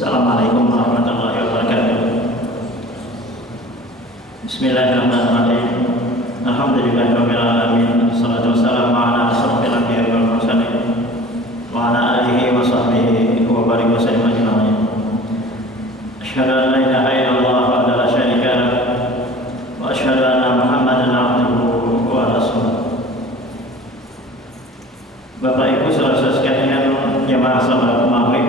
Assalamualaikum warahmatullahi wabarakatuh. Bismillahirrahmanirrahim. Alhamdulillahirabbil alamin. Wassalatu wassalamu ala asyrofil anbiya'i wal mursalin wa ala alihi wa sahbihi wa barik wa sallim ajma'in. Asyhadu an la ilaha illallah wahdahu la syarika lah wa asyhadu anna Muhammadan abduhu wa rasuluh. Bapak Ibu saudara sekalian, jamaah salat maghrib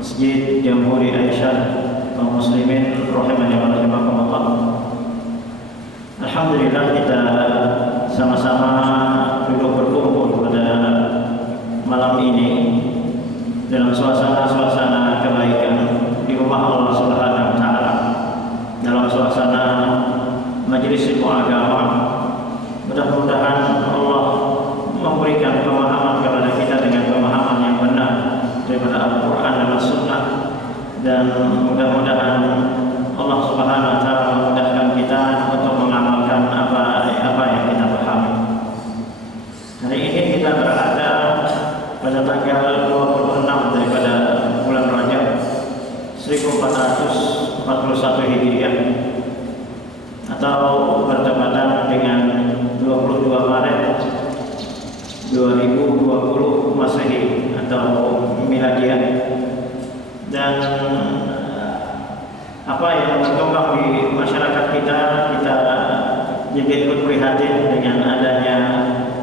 Masjid Jamhuri Aisyah kaum muslimin rahimani wa rahimakumullah. Alhamdulillah kita sama-sama duduk berkumpul pada malam ini dalam suasana kebaikan di rumah Allah Subhanahu wa taala, dalam suasana majelis ilmu agama. Mudah-mudahan Allah memberikan pemahaman kepada kita dengan pemahaman yang benar daripada Al-Quran dan As-Sunnah, dan mudah-mudahan Allah Subhanahu wa taala memudahkan kita untuk mengamalkan apa yang kita pahami. Hari ini kita berada pada tanggal 26 daripada bulan Rajab 1441 Hijriah atau bertepatan dengan 22 Maret 2020 Masehi atau Miladiah. Dan apa yang berkembang di masyarakat kita juga ikut prihatin dengan adanya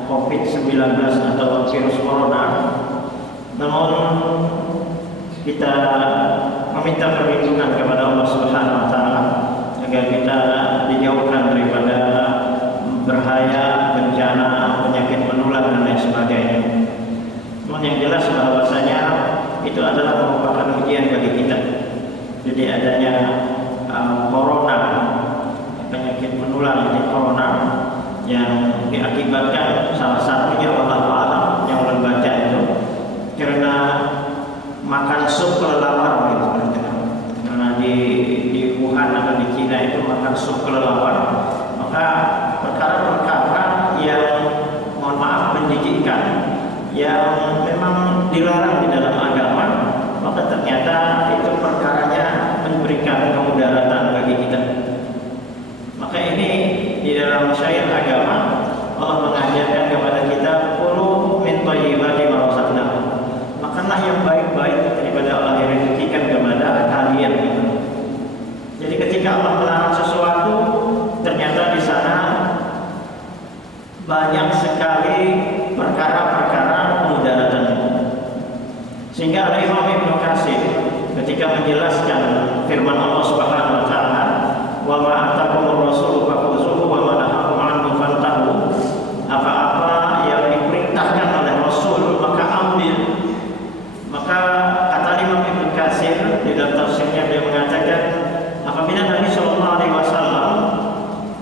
COVID-19 atau virus corona. Namun kita meminta perlindungan kepada Allah Subhanahu wa taala agar kita dijauhkan daripada bahaya, bencana, penyakit menular dan lain sebagainya. Namun yang jelas bahwasanya itu adalah merupakan ujian bagi kita. Jadi adanya corona, penyakit menular di corona yang diakibatkan salah satunya wallahu a'lam yang ulun baca itu karena makan sup kelelawar gitu. Karena di Wuhan atau di Cina itu makan sup kelelawar, maka perkara-perkara yang mohon maaf menjijikkan yang memang dilarang di dalam agama, maka ternyata itu perkaranya memberikan kemudaratan bagi kita. Maka ini di dalam syair agama Allah mengajarkan kepada kita qulu min thayyibati ma razaqnakum. Makanlah yang baik-baik daripada Allah yang rezekikan kepada kalian gitu. Jadi ketika Allah melarang sesuatu, ternyata di sana banyak sekali perkara-perkara mudaratnya. Sehingga Imam Ibnu Katsir ketika menjelaskan firman Allah Subhanahu wa taala, "Wa ma atakumur rasulu fakhuzuhu wa ma nahakum anhu fantahu." Apa-apa yang diperintahkan oleh Rasul maka ambil. Maka kata Imam Ibnu Katsir di dalam tafsirnya, dia mengatakan apabila Nabi sallallahu alaihi wasallam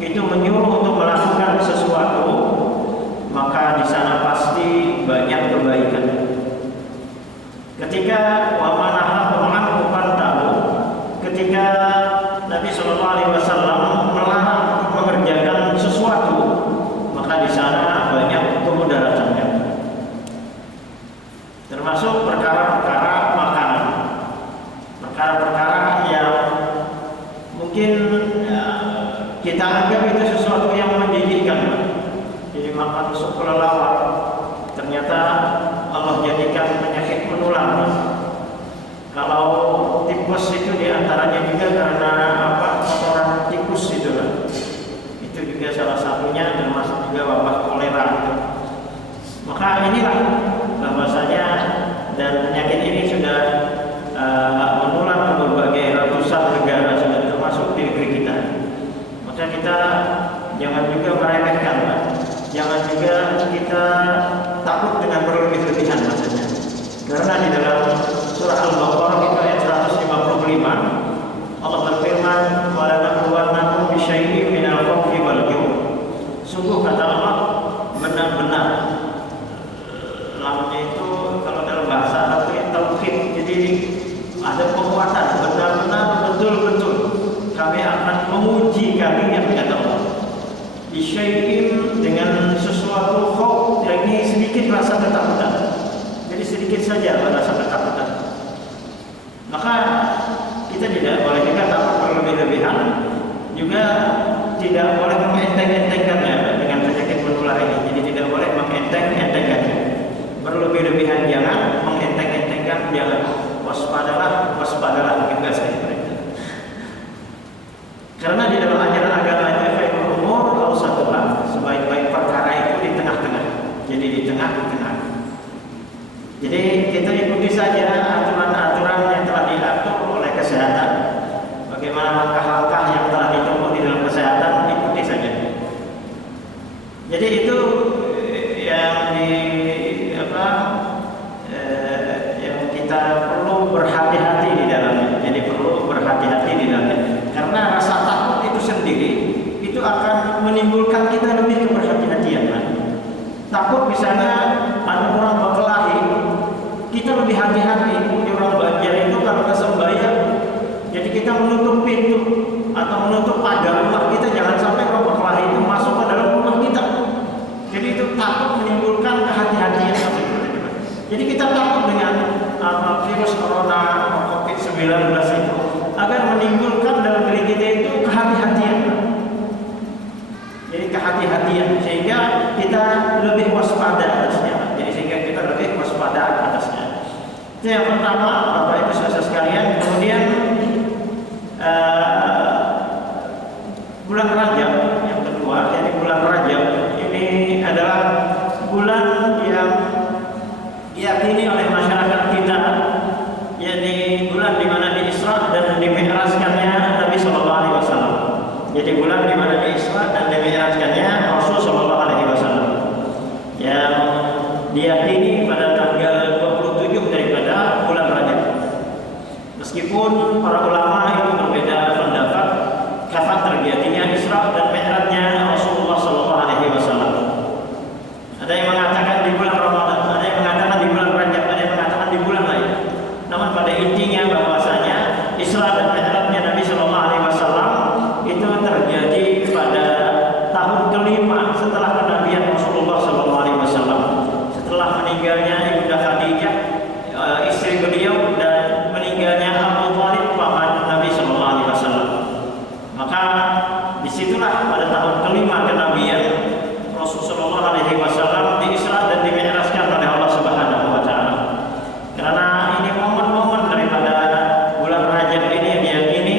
itu menyuruh untuk melakukan sesuatu, maka di sana pasti banyak kebaikan. Ketika wa manahakum anhu fantahu, ketika Nabi sallallahu alaihi wasallam melarang mengerjakan sesuatu, maka di sana banyak kemudaratannya. Termasuk perkara-perkara makanan, perkara-perkara yang mungkin kita anggap itu sesuatu yang menjijikkan. Jadi makan sup kelelawar, ternyata Allah jadikan penyakit menular. Kalau tikus itu diantaranya juga karena kotoran tikus itu lah. Itu juga salah satunya, termasuk juga wabah kolera itu. Maka inilah bahwasanya dan penyakit ini sudah menular ke berbagai ratusan negara, sudah termasuk di negeri kita. Maka kita jangan juga meremehkan, jangan juga kita takut dengan berlebih-lebihan maksudnya. Karena di dalam surah Al-Baqarah itu ayat 155 Allah berfirman, "Wa la nabluwannakum bisyai'in minal khawfi wal ju'." Sungguh kata Allah, benar-benar lamanya itu kalau dalam bahasa Arab itu tauhid. Jadi ada penguatan, benar-benar betul-betul kami akan menguji kalian kata Allah. Bisyai'in dengan sesuatu khauf, ini sedikit rasa ketakutan. Jadi sedikit saja rasa ketakutan. Maka juga tidak boleh mengenteng-entengkannya dengan penyakit menular ini. Jadi tidak boleh mengenteng-entengkannya. Berlebih-lebihan jangan, mengenteng-entengkan jangan. Waspadalah, waspadalah juga saya perintah. Karena di dalam ajaran agama itu khairul umur awsatuha, sebaik-baik perkara itu di tengah-tengah. Jadi di tengah-tengah. Jadi kita ikuti saja aturan-aturan yang telah diatur oleh kesehatan. Bagaimana langkah-langkah yang telah ditempuh di dalam kesehatan, ikuti saja. Jadi itu yang yang kita perlu berhati-hati di dalamnya. Jadi perlu berhati-hati di dalamnya. Karena rasa takut itu sendiri itu akan menimbulkan kita lebih keberhati-hatian. Takut misalnya ada orang berkelahi, kita lebih hati-hati. Di orang Banjar itu kalau kesembahyang, jadi kita menutup pintu atau menutup pagar rumah kita, jangan sampai orang berkelahi itu masuk ke dalam rumah kita. Jadi itu takut menimbulkan kehati-hatian. Jadi kita takut dengan virus corona atau COVID-19 itu agar menimbulkan dalam diri kita itu kehati-hatian. Jadi kehati-hatian sehingga kita lebih waspada atasnya. Jadi sehingga kita lebih waspada atasnya. Itu yang pertama, Bapak Ibu Saudara sekalian. Kemudian bulan Rajab yang kedua, jadi bulan Rajab ini adalah bulan yang diyakini oleh masyarakat kita, yakni bulan di mana di-Isra dan di-Mi'rajkannya Nabi Sallallahu Alaihi Wasallam. Jadi bulan di mana di-Isra dan di-Mi'rajkannya Rasul Sallallahu Alaihi Wasallam, yang diyakini pada tanggal 27 daripada bulan Rajab. Meskipun para ulama itu berbeda pendapat kapan terjadinya Isra dan Mi'rajnya Rasulullah Sallallahu Alaihi Wasallam. Ada yang mengatakan di bulan Ramadan, ada yang mengatakan di bulan Rajab, ada yang mengatakan di bulan lain. Namun pada intinya bahwasanya Isra dan Mi'rajnya Nabi Sallallahu Alaihi Wasallam itu terjadi pada tahun kelima setelah kenabian Rasulullah Sallallahu Alaihi Wasallam, setelah meninggalnya Ibunda Khadijah, istri beliau, dan meninggalnya Abu Thalib, paman Nabi Sallallahu Alaihi Wasallam. Maka disitulah pada tahun kelima kenabian Rasulullah Sallallahu Alaihi Wasallam di-Isra dan di-Mi'rajkan oleh Allah Subhanahu Wa Taala. Karena ini momen-momen daripada bulan Rajab ini yang diyakini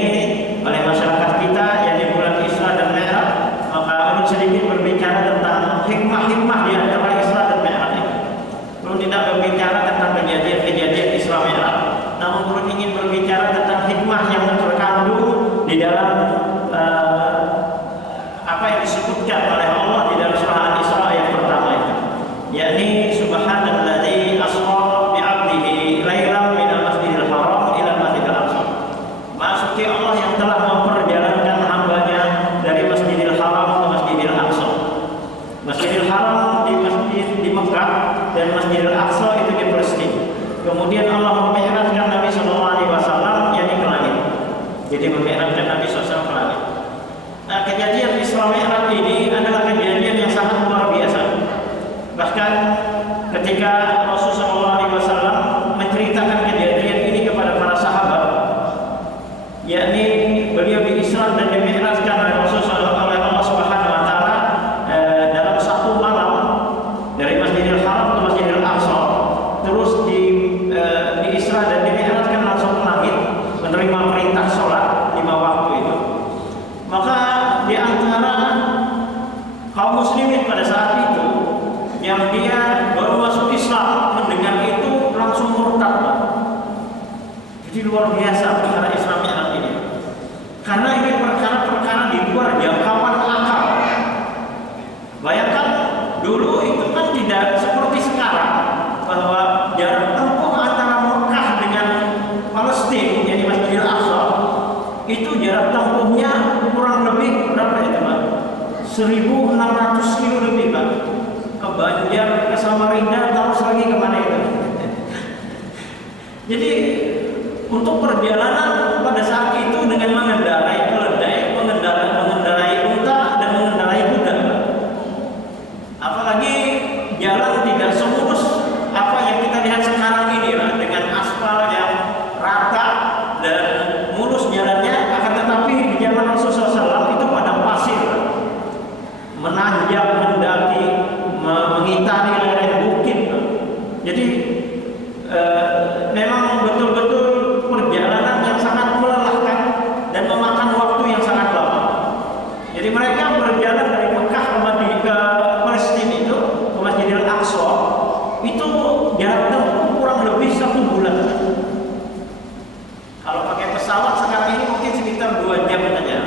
oleh masyarakat kita, yakni bulan Isra dan Mi'raj, maka ulun sedikit berbicara tentang hikmah-hikmah di antara Isra dan Mi'raj ini. Ulun tidak berbicara tentang kejadian-kejadian Isra Mi'raj, namun ulun ingin berbicara tentang hikmah yang terkandung di dalam apa yang disebutkan oleh Allah di dalam surah Al-Isra ayat pertama itu, yakni subhanalladzi asra bi 'abdihi lailan minal masjidil haram ila masjidil aqsa. Maha suci Allah yang telah memperjalankan hambanya dari Masjidil Haram ke Masjidil Aqsa. Masjidil Haram di Mekah dan Masjidil Aqsa itu di Palestina. Kemudian Allah memi'rajkan Nabi Sallallahu Alaihi Wasallam yakni ke langit. Jadi memi'rajkan Nabi SAW ke langit. Nah, kejadian Isra Mi'raj ini adalah kejadian yang sangat luar biasa. Bahkan ketika Rasulullah SAW menceritakan kejadian ini kepada para sahabat, yakni beliau di-Isra dan di-Mi'rajkan oleh Rasulullah oleh Allah Subhanahu Wa Taala dalam satu malam dari Masjidil Haram ke Masjidil Aqsa, terus di-Isra dan di-Mi'rajkan langsung ke langit, menerima perintah sholat 5 waktu itu. Maka di antara kaum muslimin pada saat itu yang dia baru masuk Islam mendengar itu langsung murtad. Jadi luar biasa perkara Isra Mi'raj ini. Karena ini perkara-perkara di luar jangkauan akal. Bayangkan dulu itu kan tidak seperti sekarang bahwa jarak tempuh antara Mekah dengan Palestina, yang di Masjidil Aqsa, itu jarak tempuhnya kurang lebih berapa ya Pak? 1.600 kilo lebih Pak. Ke Banjar, ke Samarinda, terus lagi kemana itu? Jadi untuk perjalanan pada saat itu dengan mengendarai keledai, mengendarai unta dan mengendarai kuda. Apalagi jalan tidak semulus apa yang kita lihat sekarang ini Pak, dengan aspal yang rata dan mulus jalannya, akan tetapi di zaman Rasulullah SAW berjalan dari Mekah ke Palestina itu, ke Masjidil Aqsa, itu jarak tempuh kurang lebih 1 bulan. Kalau pakai pesawat sekarang ini mungkin sekitar 2 jam saja.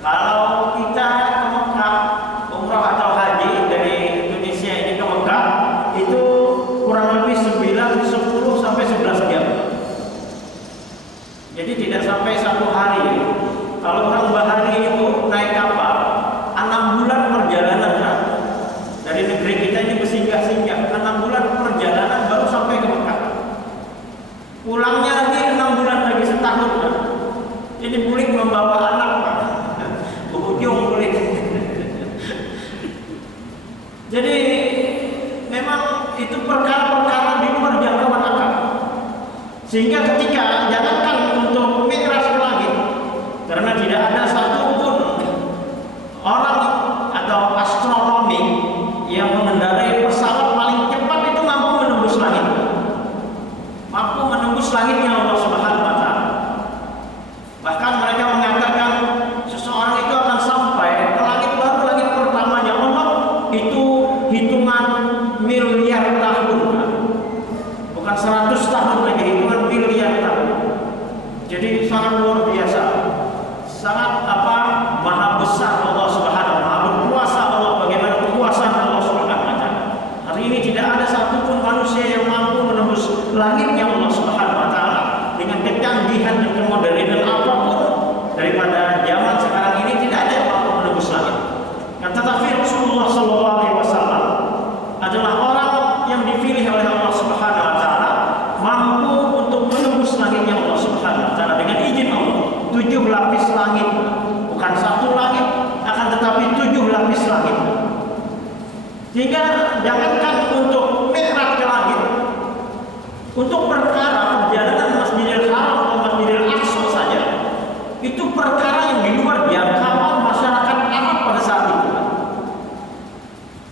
Kalau kita ke Mekah, umrah atau haji dari Indonesia ini ke Mekah, itu kurang lebih 9, 10 sampai 11 jam. Jadi tidak sampai 1 hari. Kalau orang bahari itu naik kapal 6 bulan perjalanan, kan? Dari negeri kita ini bersinggah-singgah 6 bulan perjalanan baru sampai ke Mekah. Pulangnya lagi 6 bulan lagi, setahun, kan? Jadi boleh membawa anak, Pak. Ujung boleh. Jadi memang itu perkara-perkara di luar jangkauan akal. Sehingga ketika jangankan untuk mi'raj ke langit, karena tidak ada satupun orang atau astronomi yang mengendarai pesawat paling cepat itu mampu menembus langit. Mampu menembus langitnya Allah Subhanahu wa taala. Bahkan mereka mengatakan seseorang itu akan sampai ke langit baru, langit pertamanya Allah itu hitungan miliar tahun. Bukan 100 tahun lagi, hitungan miliar tahun. Jadi sangat luar biasa. Sangat maha besar Allah Subhanahu wa taala, berkuasa Allah, bagaimana kekuasaan Allah Subhanahu wa taala. Hari ini tidak ada satupun manusia yang mampu menembus langitnya Allah Subhanahu wa taala dengan kecanggihan dan kemodernan apapun daripada zaman sekarang ini, tidak ada yang mampu menembus langit. Tetapi Rasulullah SAW adalah orang yang dipilih oleh Allah Subhanahu wa taala mampu untuk menembus langitnya Allah Subhanahu wa taala dengan izin Allah. 7 lapis langit, bukan 1 langit, akan tetapi 7 lapis langit. Sehingga jangankan untuk mi'raj ke langit, untuk perkara perjalanan Masjidil Haram atau Masjidil Aqsa saja, itu perkara yang di luar jangkauan masyarakat Arab pada saat itu.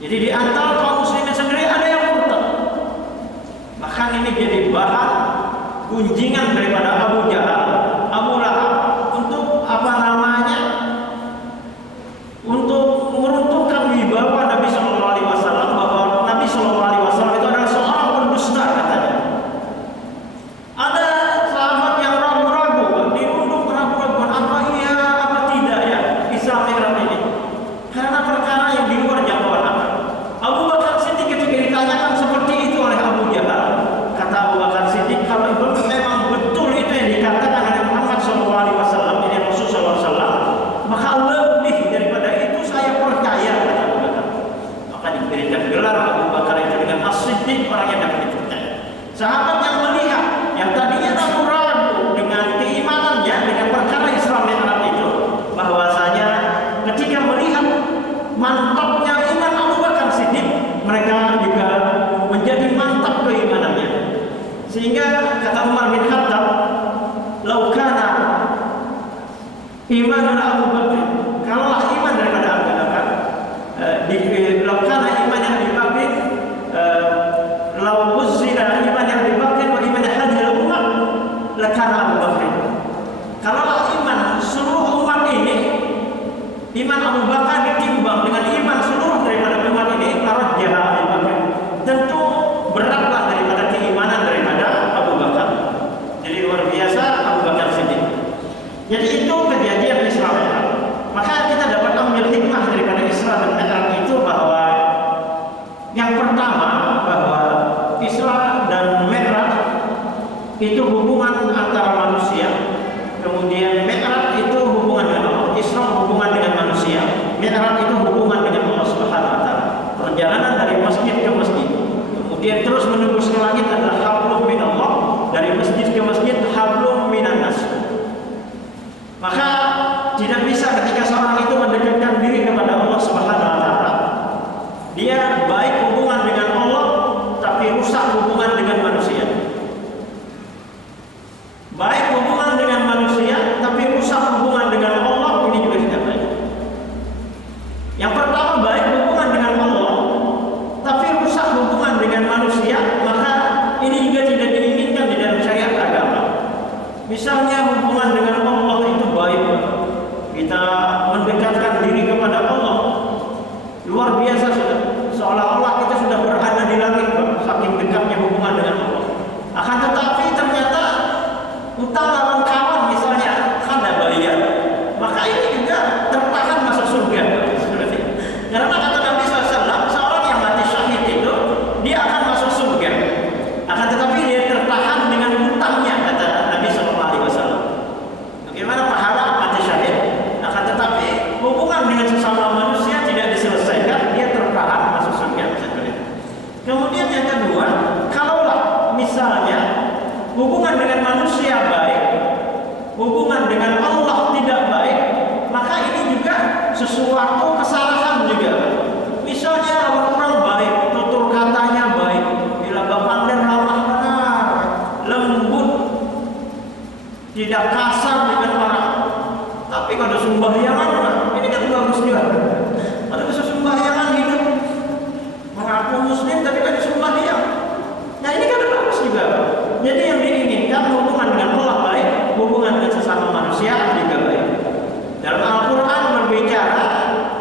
Jadi di antara kaum muslimin sendiri ada yang murtad. Bahkan ini jadi bahan gunjingan daripada Abu Jahal, Abu Lahab, untuk untuk meruntuhkan wibawa Nabi Shallallahu Alaihi Wasallam, bahwa Nabi Shallallahu Alaihi Wasallam itu adalah seorang pendusta, katanya. Ada sahabat yang ragu-ragu, dirundung keraguan, apa iya, apa tidak ya Isra Mi'raj ini, karena perkara yang di luar jangkauan akal. Abu Bakar Siddiq ketika ditanyakan seperti itu oleh Abu Jahal, kata Abu Bakar Siddiq, kalau itu memang betul itu yang dikatakan oleh Muhammad SAW, ini Rasul SAW, maka lebih daripada itu saya percaya, kata Abu Bakar. Maka diberikan gelar Abu Bakar itu dengan As-Siddiq, orang yang dapat dipercaya. Sahabat yang melihat, yang tadinya ragu-ragu dengan keimanannya dengan perkara Isra Mi'raj itu, bahwasanya ketika melihat mantapnya iman Abu Bakar Siddiq, mereka juga menjadi mantap keimanannya. Sehingga kata Umar bin Khattab, "Laukana iman Abu Bakar, kalaulah iman daripada Abu Bakar, laukana iman Abu Bakar, lau wuzina iman Abu Bakar wa iman hadhihi al-ummah, lakana Abu Bakar." Kalaulah iman seluruh umat ini, iman Abu Bakar ditimbang dengan iman seluruh daripada umat ini, larajjaha Abu Bakar, tentu beratlah daripada keimanan daripada Abu Bakar. Jadi luar biasa Abu Bakar Siddiq. Jadi itu kejadian Isra Mi'raj. Maka kita dapat ambil hikmah daripada Isra dan Mi'raj itu, bahwa yang pertama, bahwa Isra dan Mi'raj itu hubungan antara manusia, kemudian Mi'raj itu hubungan dengan Allah. Isra hubungan dengan manusia, Mi'raj itu hubungan dengan Allah Subhanahu wa taala. Perjalanan dari masjid ke masjid, kemudian terus menembus ke langit adalah hablum minallah, dari masjid ke masjid hablum minan nas. Maka tidak bisa ketika seorang itu mendekatkan diri kepada Allah Subhanahu wa taala, dia baik hubungan dengan Allah tapi rusak hubungan dengan manusia. Baik hubungan dengan manusia tapi rusak hubungan dengan Allah, ini juga tidak baik. Yang pertama, baik hubungan dengan Allah tapi rusak hubungan dengan manusia, maka sesuatu kesalahan juga. Misalnya orang baik, tutur katanya baik, bila bapanden ramah benar, lembut, tidak kasar dengan orang. Tapi kalau sembahyangan, ini kan bagus juga. Ada bisa sembahyangan hidup, mengaku muslim tapi kan sembahyang. Nah ini kan bagus juga. Jadi yang diinginkan hubungan dengan Allah baik, hubungan dengan sesama manusia juga baik. Dalam Al-Quran berbicara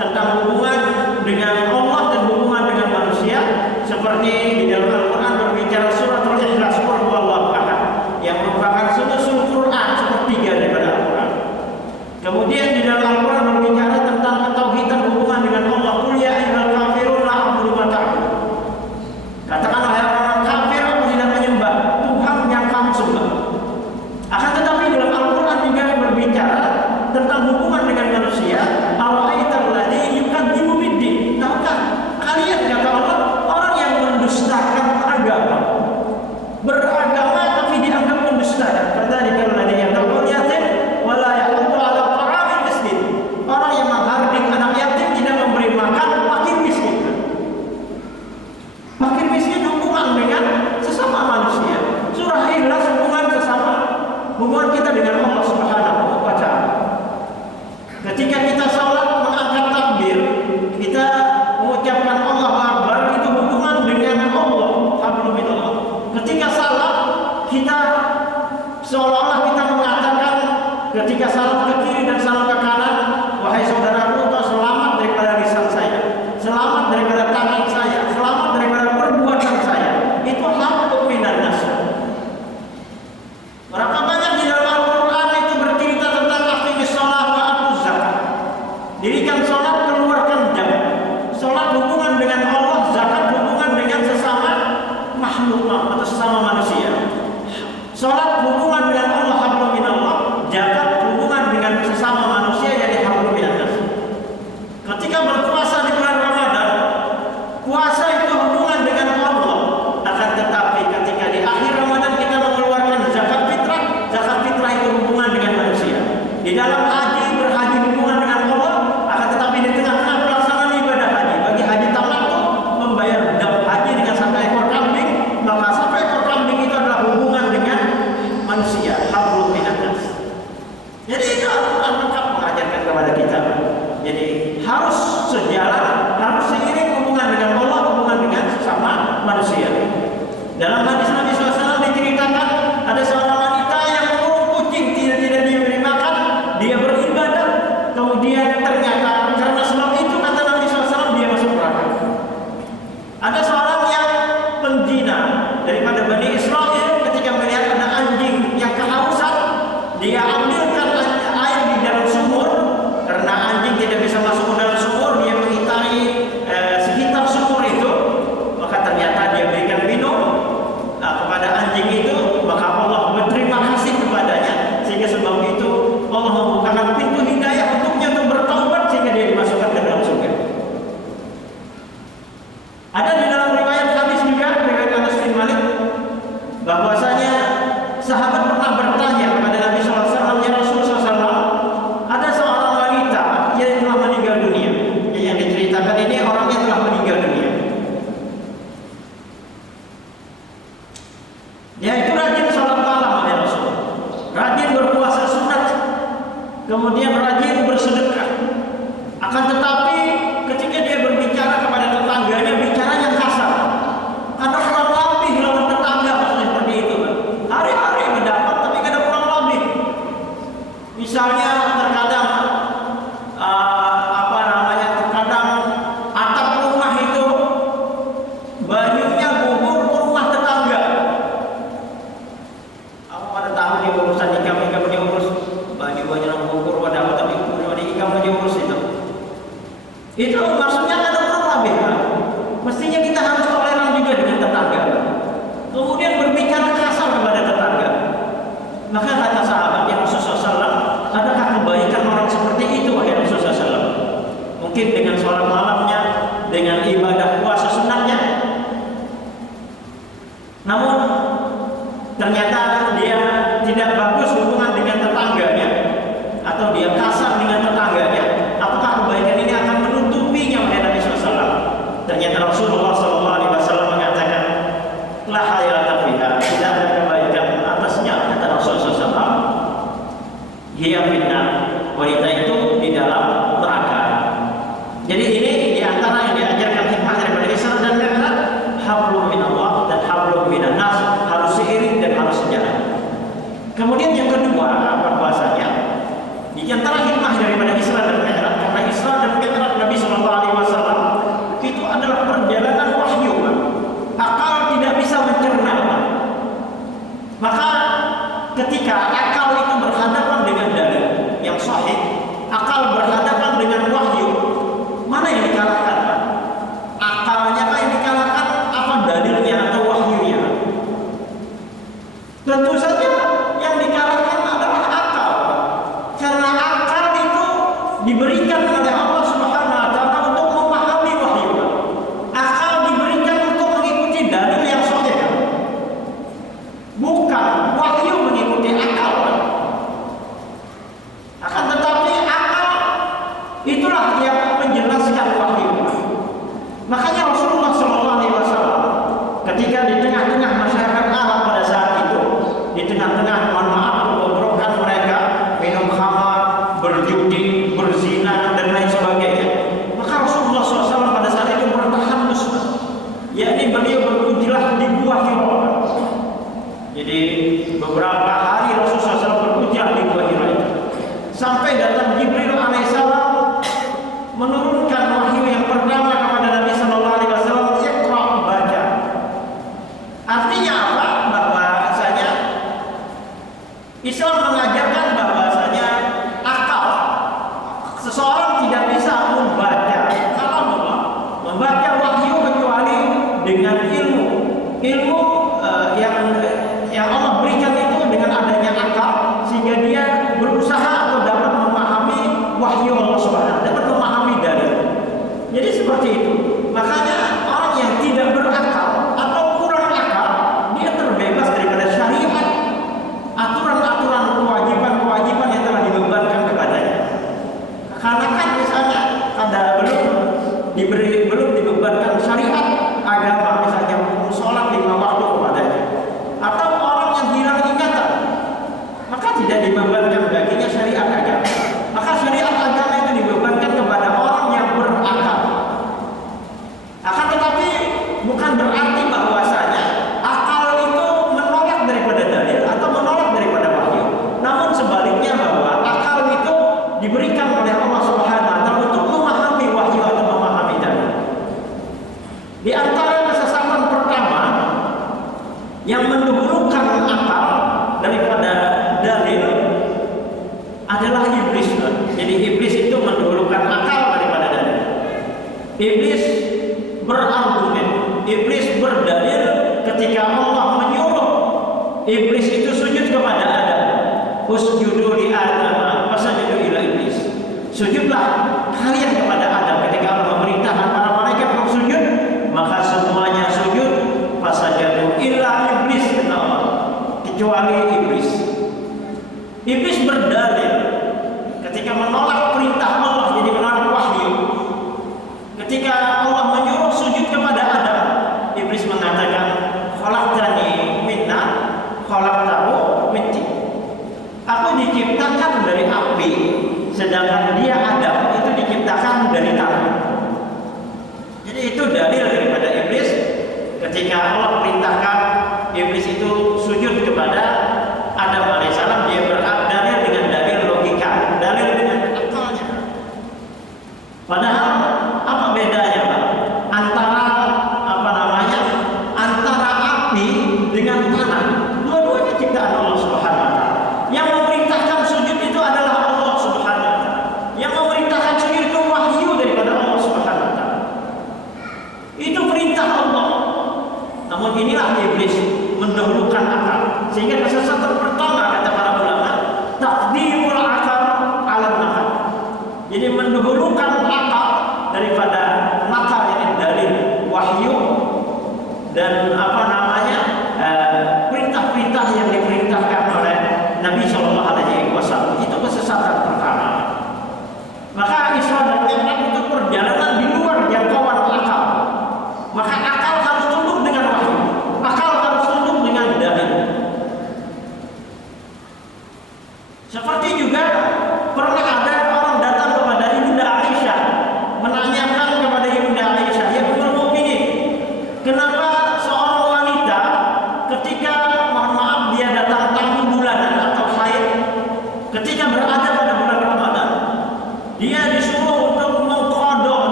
tentang hubungan dengan Allah dan hubungan dengan manusia, seperti di dalam Al-Quran berbicara surat Al-Ikhlas, Qul huwallahu ahad, yang merupakan sulusul Quran, sepertiga daripada Al-Quran. Kemudian di dalam Al-Quran berbicara tentang ketauhidan hubungan dengan Allah. Qul ya ayyuhal kafirun la a'budu ma ta'budun. Katakanlah wahai orang kafir, aku tidak menyembah Tuhan yang kamu sembah. Akan tetapi dalam Al-Quran juga berbicara tentang hubungan dengan manusia. Ara'aital ladzi yukadzibu biddin. Tahukah kalian, kata Allah, orang yang mendustakan agama, beragama tapi dianggap mendustakan. Fadzalika alladzi yad'ul yatim wa la yahuddu 'ala ta'amil miskin. Orang yang menghardik anak yatim, tidak memberi makan fakir miskin. Fakir miskin hubungan dengan sesama manusia. Surah Ikhlas hubungan sesama, hubungan kita dengan Allah Subhanahu wa ta'ala. Ketika kita salat mengangkat takbir, kita mengucapkan Allahu Akbar, itu hubungan dengan Allah, hablum minallah. Ketika salat, kita seolah-olah kita mengatakan ketika salat ke kiri dan salat ke kanan, wahai saudaraku, engkau selamat daripada lisan saya, selamat daripada tangan saya, selamat daripada perbuatan saya. Itu hablum minannas. Berapa banyak di dalam Al-Quran itu bercerita tentang aqimis shalah wa atuz zakat. Dirikan sholat, keluarkan zakat. Sholat hubungan dengan Allah, zakat hubungan dengan sesama makhluk atau sesama manusia. Sholat hubungan dengan Allah, hablum minallah. Zakat hubungan dengan sesama manusia, jadi hablum minannas. Ketika berpuasa di bulan Ramadan, puasa itu hubungan dengan Allah. Akan tetapi ketika di akhir Ramadan kita mengeluarkan zakat fitrah itu hubungan dengan manusia. Di dalam haji, berhaji hubungan dengan Allah. Akan tetapi di tengah-tengah pelaksanaan ibadah haji, bagi haji tamattu membayar dam haji dengan 1 ekor kambing, maka 1 ekor kambing itu adalah hubungan dengan manusia, hablum minannas. Jadi itu Al-Quran lengkap mengajarkan kepada kita. Jadi harus sejalan, harus seiring hubungan dengan Allah, hubungan dengan sesama manusia. Dalam hadis Nabi SAW diceritakan ada seorang wanita yang mengurung kucing, tidak diberi makan, dia beribadah, kemudian ternyata karena sebab itu, kata Nabi SAW, dia masuk neraka. Ada seorang yang penzina daripada Bani Israel, ketika melihat ada anjing yang kehausan, dia ambilkan air di dalam sumur. Karena anjing tidak bisa masuk ke dalam sumur, dia mengitari sekitar sumur itu, maka ternyata dia berikan minum kepada anjing itu, maka Allah berterima kasih kepadanya, sehingga sebab itu Allah membukakan pintu hidayah untuknya untuk bertaubat sehingga dia dimasukkan ke dalam surga. Ada di dalam riwayat hadis juga riwayat Anas bin Malik bahwasanya sahabat pernah bertanya kepada Nabi SAW, ya Rasulullah SAW, ada seorang wanita yang telah meninggal dunia. Yang diceritakan ini orangnya telah meninggal dunia. Yaitu rajin sholat malam, ya Rasul, rajin berpuasa sunat, kemudian rajin bersedekah. Akan tetapi ketika dia berbicara kepada tetangganya, bicaranya kasar. Ada kurang lebih lawan tetangga, maksudnya seperti itu, kan? Hari-hari mendapat tapi ada kurang lebih. Misalnya terkadang terkadang atap rumah itu banyunya gugur ke rumah tetangga. Aku pada tahu dia urusan ikam dia urus baju yang gugur pada tapi ikam dia urus itu. Itu maksudnya ada kurang lebih, kan? Mestinya kita harus toleran juga dengan tetangga. Kemudian berbicara kasar kepada tetangga. Maka kata sahabatnya Rasulullah SAW, adakah kebaikan orang seperti itu, wahai Rasulullah SAW? Mungkin dengan sholat malamnya, dengan ibadah puasa sunatnya. Namun ternyata dia tidak bagus hubungan dengan tetangganya, atau dia kasar dengan tetangganya. Apakah kebaikan beberapa hari Rasulullah SAW berhujjah di Gua Hira itu. Sampai datang Jibril alaihissalam menurunkan wahyu yang pertama kepada Nabi Sallallahu Alaihi Wasallam, Iqra, baca. Artinya apa? Bahwasanya Islam mengajarkan bahwasanya akal seseorang tidak bisa membaca kalam Allah, membaca wahyu kecuali dengan ilmu yang Allah berikan itu dengan adanya akal, sehingga dia berusaha atau dapat memahami wahyu Allah Subhanahu, dapat memahami dalil. Jadi seperti itu. Makanya orang yang tidak berakal atau kurang akal, dia terbebas daripada syariat, aturan-aturan, kewajiban-kewajiban yang telah dibebankan kepadanya. Karena kan misalnya belum dibebankan syariat agama, misalnya sholat 5 waktu kepadanya, atau orang yang hilang ingatan, maka tidak dibebankan baginya syariat agama. Maka syariat agama itu dibebankan kepada orang yang berakal. Akan tetapi bukan berarti bahwasanya akal itu menolak daripada dalil atau menolak daripada wahyu. Namun sebaliknya, bahwa akal itu diberikan oleh Allah Subhanahu wa taala untuk memahami wahyu atau memahami dalil. Di antara kesesatan pertama yang mendahulukan akal daripada dalil adalah iblis. Jadi iblis itu mendahulukan akal daripada dalil. Iblis berargumen, iblis berdalil ketika Allah menyuruh iblis itu sujud kepada Adam. Usjudu li Adam, fasajadu ila iblis. Sujudlah kalian kepada Adam. Ketika Allah memerintahkan para malaikat untuk sujud, maka semuanya sujud. Fasajadu illa iblis, kata Allah, kecuali iblis. Iblis berdalil ketika menolak perintah Allah, jadi menolak wahyu. Ketika Allah menyuruh sujud kepada Adam, iblis mengatakan, khalaqtani min nar, khalaqtahu min tin. Aku diciptakan dari api, sedangkan dia Adam itu diciptakan dari tanah. Jadi itu dalil daripada iblis. Ketika Allah perintahkan iblis itu sujud kepada Adam alaihissalam, dia berdalil dengan dalil logika, dalil dengan akalnya. Padahal apa bedanya, Pak? Antara antara api dengan tanah. Dua-duanya ciptaan Allah Subhanahu wa taala. Yang memerintahkan sujud itu adalah Allah Subhanahu wa taala. Yang memerintahkan sujud itu wahyu daripada Allah Subhanahu wa taala. Itu perintah Allah. Namun inilah iblis mendahulukan akal. Sehingga kesesatan pertama, kata para ulama, taqdimul akal ala nakal. Jadi mendahulukan akal daripada nakal, ini dalil wahyu dan perintah-perintah yang diperintahkan oleh Nabi Shallallahu Alaihi Wasallam. Itu kesesatan pertama. Maka Isra dan Mi'raj itu perjalanan di luar jangkauan akal. Maka akal harus tunduk dengan wahyu, akal harus tunduk dengan dalil. Seperti juga pernah ada orang datang kepada Ibunda Aisyah, menanyakan kepada Ibunda Aisyah, ya Ummul Mukminin, kenapa seorang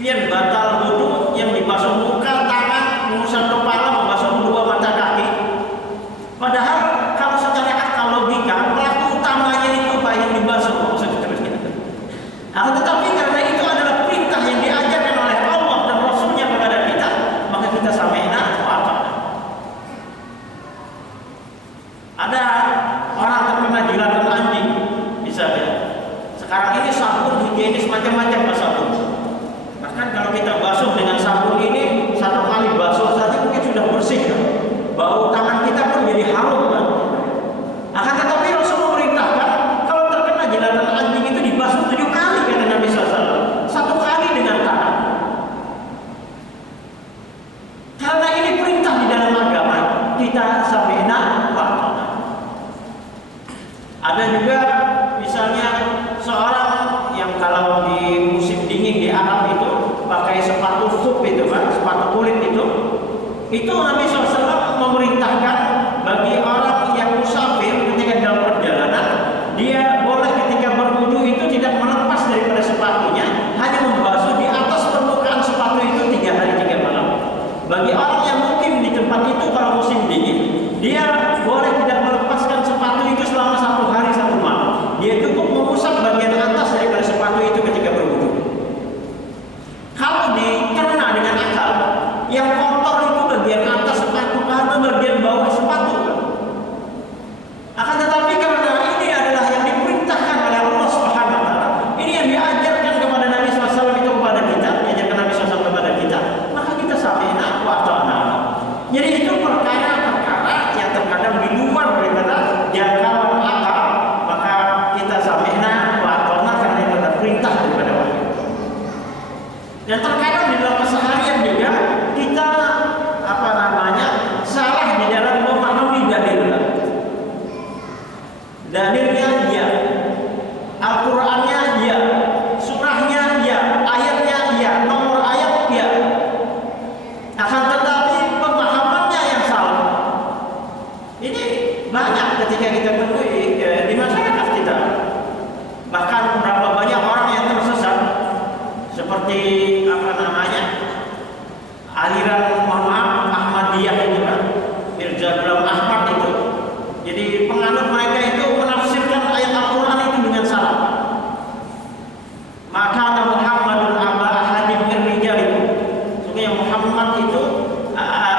Pian batal wudu yang dibasuh muka, tangan, mengusap kepala, membasuh kedua mata kaki. Padahal kalau secara akal logika pelaku utamanya itu Pak yang dibasuh. Akan tetapi karena itu adalah perintah yang diajarkan oleh Allah dan Rasulnya kepada kita, maka kita sami'na wa ata'na. Ada orang terkena jilatan anjing, misalnya. Sekarang ini sabun higienis macam-macam sabun. Bahkan kalau kita basuh dengan sabun ini, satu kali basuh saja mungkin sudah bersih kan? Bau tangan kita pun jadi harum kan? Akan tetapi Rasul memerintahkan kalau terkena jilatan anjing itu dibasuh 7 kali kata Nabi SAW. 1 kali dengan tangan. Karena ini perintah di dalam agama, kita sami'na wa ata'na. Ada juga misalnya seorang yang kalau di musim dingin di Arab itu pakai sepatu sup itu kan, sepatu kulit itu Nabi SAW memerintahkan bagi orang yang musafir ketika dalam perjalanan, dia boleh ketika berwudu itu tidak melepas daripada sepatunya, hanya membasuh di atas permukaan sepatu itu 3 hari 3 malam. Bagi orang yang mungkin di tempat itu kalau musim dingin, dia boleh tidak melepaskan sepatu itu selama 1 hari 1 malam. Dia cukup mengusap bagian atas daripada sepatu itu ketika berwudu. Kalau dicerna dengan akal, yang kotor itu bagian atas sepatu karena bagian bawah sepatu. Akan tetapi karena ini adalah yang diperintahkan oleh Allah Subhanahu wa taala, ini yang diajarkan kepada Nabi SAW itu kepada kita, diajarkan Nabi SAW kepada kita, maka kita sami'na wa ata'na. Jadi itu perkara-perkara yang terkadang di luar daripada jangkauan akal, maka kita sami'na wa ata'na karena itu ada perintah daripada Allah. Dan terkadang di dalam keseharian juga kita salah di dalam memahami dalilnya. Dalilnya ya, Al-Qur'annya ya, surahnya ya, ayatnya ya, nomor ayat ya. Akan tetapi pemahamannya yang salah. Ini banyak ketika kita temui di masyarakat kita. Bahkan berapa banyak orang yang tersesat seperti aliran Ahmadiyah itu kan, Mirza Ghulam Ahmad itu. Jadi penganut mereka itu menafsirkan ayat Al-Quran itu dengan salah. Maka Muhammadun aba ahadin min rijalikum. Sesungguhnya Muhammad itu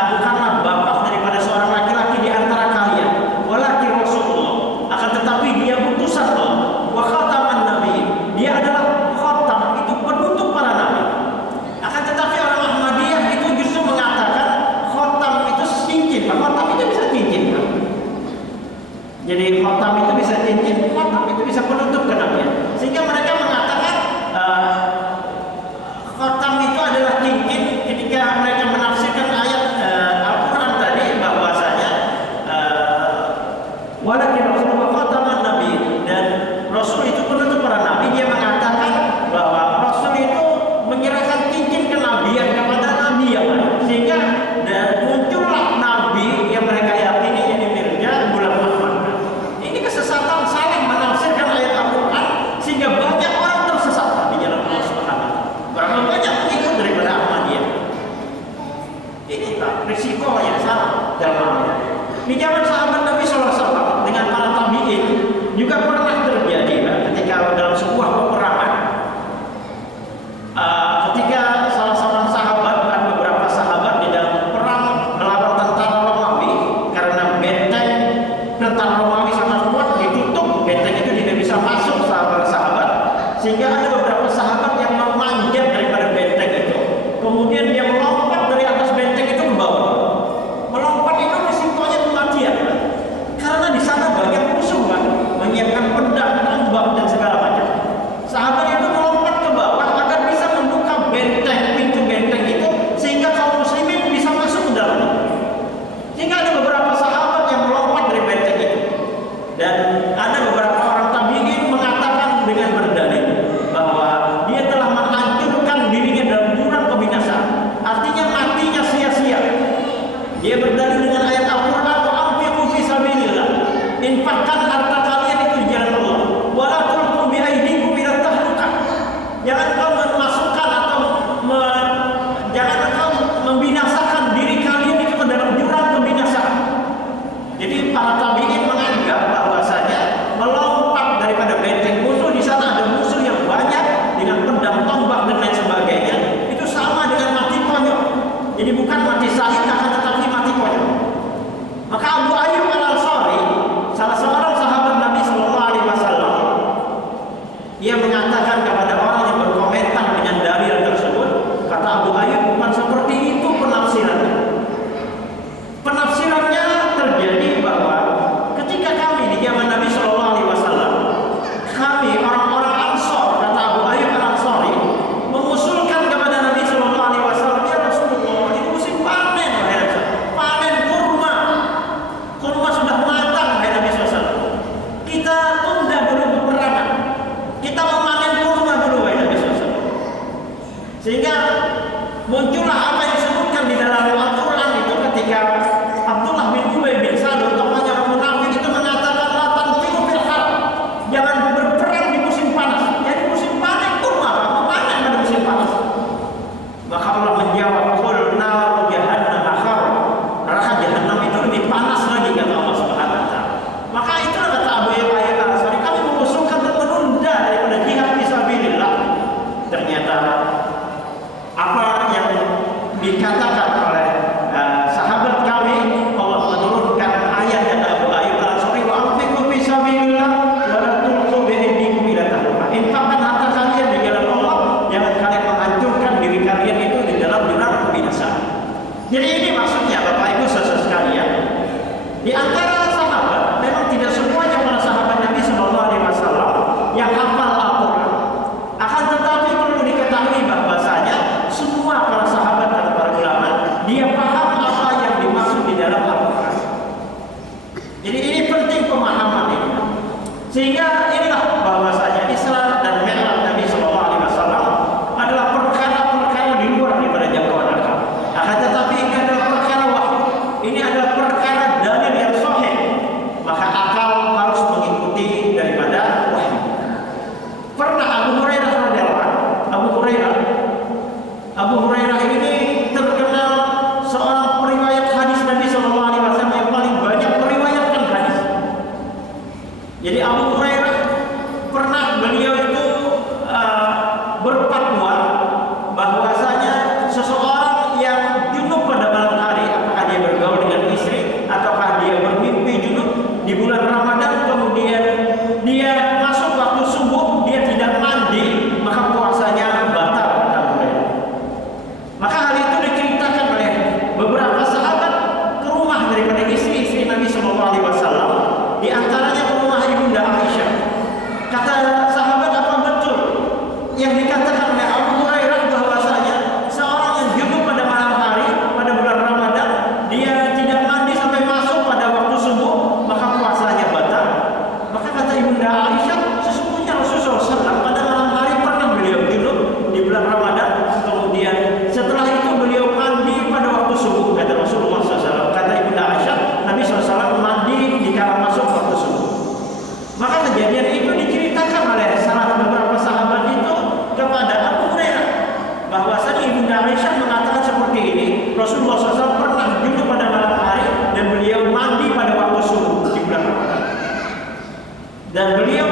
bukanlah bapak daripada seorang laki-laki di antara kalian, walakin Rasulullah. Akan tetapi dia utusan Allah. Wa khataman nabi. Dia adalah khatam, itu penutup para nabi. Akan tetapi orang Ahmadiyah itu justru mengatakan Sehingga muncullah apa yang disebutkan di dalam Al-Quran itu ketika Abdullah bin Ubay bin Salul, tokohnya orang munafik itu mengatakan, "Latan fiku fil har." Jangan berperang di musim panas. Jadi musim panas itu apa? Panas pada musim panas. Maka Allah menjawab, "Qul naru jahannam akhar." Neraka jahannam itu lebih panas lagi, kata Allah Subhanahu wa taala. Maka itulah kata Abu Ayyub Al-Ansari, kami mengusulkan untuk menunda daripada jihad fisabilillah. Ternyata apa yang dikatakan oleh sahabat kami, Allah menurunkan ayat dan Abu Ayyub Al-Ansari, "Wa anfiqu fisabilillah wa la tulqu bi aydikum ila tahlukah." Infakkan harta kalian di jalan Allah, jangan kalian menghancurkan diri kalian itu di dalam jurang kebinasaan. Jadi ini maksudnya Bapak Ibu saudara sekalian, di antara sahabat memang tidak semuanya para sahabat Nabi Shallallahu Alaihi Wasallam yang hafal Al-Quran. Akan tetapi perlu diketahui bahwasanya semua para sahabat dan para ulama dia paham apa yang dimaksud di dalam Al-Quran. Jadi ini penting pemahaman ini. Sehingga inilah bahwasanya Isra dan Mi'raj Nabi Shallallahu Alaihi Wasallam adalah perkara-perkara di luar daripada jangkauan akal. Akan tetapi ini adalah perkara wahyu. Ini adalah perkara dalil yang sahih. Maka akal harus mengikuti daripada wahyu. Pernah Abu Hurairah radhiyallahu anhu, Abu Hurairah ini terkenal seorang periwayat hadis Nabi Shallallahu Alaihi Wasallam yang paling banyak meriwayatkan hadis. Jadi Abu Hurairah pernah beliau itu berfatwa bahwasanya seseorang yang junub pada malam hari, apakah dia bergaul dengan istri ataukah dia bermimpi junub di bulan Ramadan, kemudian dia masuk waktu subuh, dia tidak mandi, maka puasanya batal, kata Abu Hurairah. Maka hal itu diceritakan oleh beberapa sahabat ke rumah daripada istri-istri Nabi Shallallahu Alaihi Wasallam, di antaranya ke rumah Ibunda Aisyah. Kata sahabat, apa betul yang dikatakan oleh Abu Hurairah bahwasanya seorang yang junub pada malam hari pada bulan Ramadan, dia tidak mandi sampai masuk pada waktu subuh, maka puasanya batal? Maka kata Ibunda Aisyah, sesungguhnya Rasulullah SAW pada malam hari pernah beliau junub di bulan Ramadan, kemudian setelah itu beliau mandi pada waktu subuh, kata Rasulullah SAW. Kata Ibunda Aisyah, Nabi SAW mandi di kala masuk waktu subuh. Maka kejadian itu diceritakan oleh salah beberapa sahabat itu kepada Abu Hurairah, bahwasanya Ibunda Aisyah mengatakan seperti ini, Rasulullah SAW pernah junub pada malam hari dan beliau mandi pada waktu subuh di bulan Ramadan. Dan beliau